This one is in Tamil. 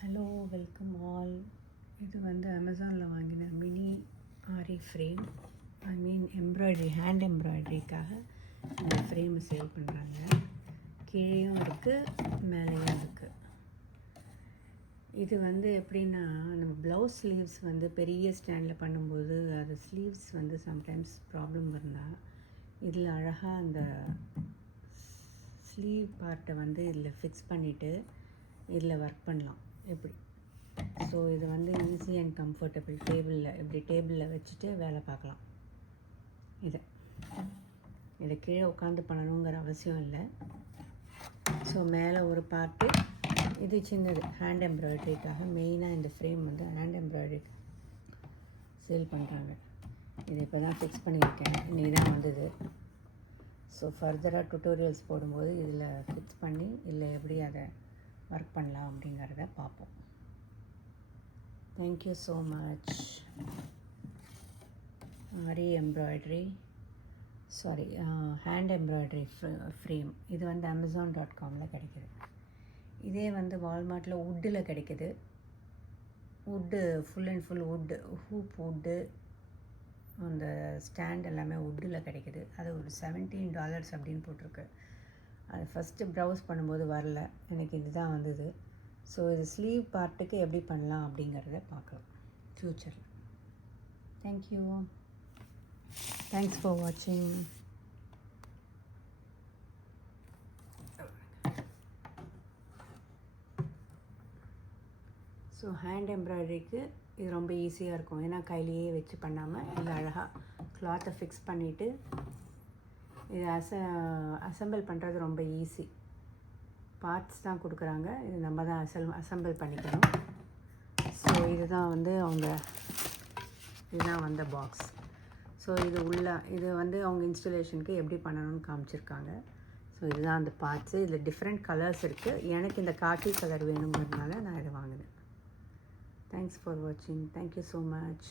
Hello, welcome all. இது வந்து அமேசானில் வாங்கின மினி ஆரி ஃப்ரேம். ஹேண்ட் எம்ப்ராய்டரிக்காக இந்த ஃப்ரேமை சேல் பண்ணுறாங்க. கீழேயும் இருக்குது, மேலேயும் இருக்குது. இது வந்து எப்படின்னா, நம்ம ப்ளவுஸ் ஸ்லீவ்ஸ் வந்து பெரிய ஸ்டாண்டில் பண்ணும்போது அது ஸ்லீவ்ஸ் வந்து சம்டைம்ஸ் ப்ராப்ளம் இருந்தால் இதில் அழகாக அந்த ஸ்லீவ் பார்ட்டை வந்து இதில் ஃபிக்ஸ் பண்ணிவிட்டு இதில் ஒர்க் பண்ணலாம் எப்படி. ஸோ இது வந்து ஈஸி அண்ட் கம்ஃபர்டபுள். டேபிளில் வச்சுட்டு வேலை பார்க்கலாம். இதை கீழே உட்காந்து பண்ணணுங்கிற அவசியம் இல்லை. ஸோ மேலே ஒரு பார்ட்டு, இது சின்னது ஹேண்ட் எம்ப்ராய்டரிக்காக. மெயினாக இந்த ஃப்ரேம் வந்து ஹேண்ட் எம்ப்ராய்டரி சேல் பண்ணுறாங்க. இது இப்போ தான் ஃபிக்ஸ் பண்ணியிருக்கேன், இன்றைக்கி தான் வந்தது. ஸோ ஃபர்தராக டுட்டோரியல்ஸ் போடும்போது இதில் ஃபிக்ஸ் பண்ணி இல்லை எப்படி அதை ஒர்க் பண்ணலாம் அப்படிங்கிறத பார்ப்போம். Thank you so much. Aari embroidery hand embroidery frame. இது வந்து Amazon.comல கிடைக்கிது. இதே வந்து வால்மார்ட்டில் வுட்டில் கிடைக்கிது. Wood full and full wood, hoop wood, அந்த ஸ்டாண்ட் எல்லாமே வுட்டில் கிடைக்கிது. அது ஒரு $17 அப்படின்னு போட்டிருக்கு. அது ஃபஸ்ட்டு ப்ரௌஸ் பண்ணும்போது வரல, எனக்கு இது தான் வந்தது. ஸோ இது ஸ்லீவ் பார்ட்டுக்கு எப்படி பண்ணலாம் அப்படிங்கிறத பார்க்கலாம் ஃப்யூச்சரில். தேங்க்யூ. தேங்க்ஸ் ஃபார் வாட்சிங். ஸோ ஹேண்ட் எம்ப்ராய்டரிக்கு இது ரொம்ப ஈஸியாக இருக்கும். ஏன்னா கையிலேயே வச்சு பண்ணாமல் இல்லை அழகாக கிளாத்தை ஃபிக்ஸ் பண்ணிவிட்டு இது அசம்பிள் பண்ணுறது ரொம்ப ஈஸி. பார்ட்ஸ் தான் கொடுக்குறாங்க, இது நம்ம தான் அசம்பிள் பண்ணிக்கணும். ஸோ இதுதான் வந்து இதுதான் வந்த பாக்ஸ். ஸோ இது வந்து அவங்க இன்ஸ்டலேஷனுக்கு எப்படி பண்ணணும்னு காமிச்சிருக்காங்க. ஸோ இதுதான் அந்த பார்ட்ஸு. இதில் டிஃப்ரெண்ட் கலர்ஸ் இருக்குது. எனக்கு இந்த காக்கி கலர் வேணுங்கிறதுனால நான் இதை வாங்கினேன். தேங்க்ஸ் ஃபார் வாட்சிங். Thank you so much.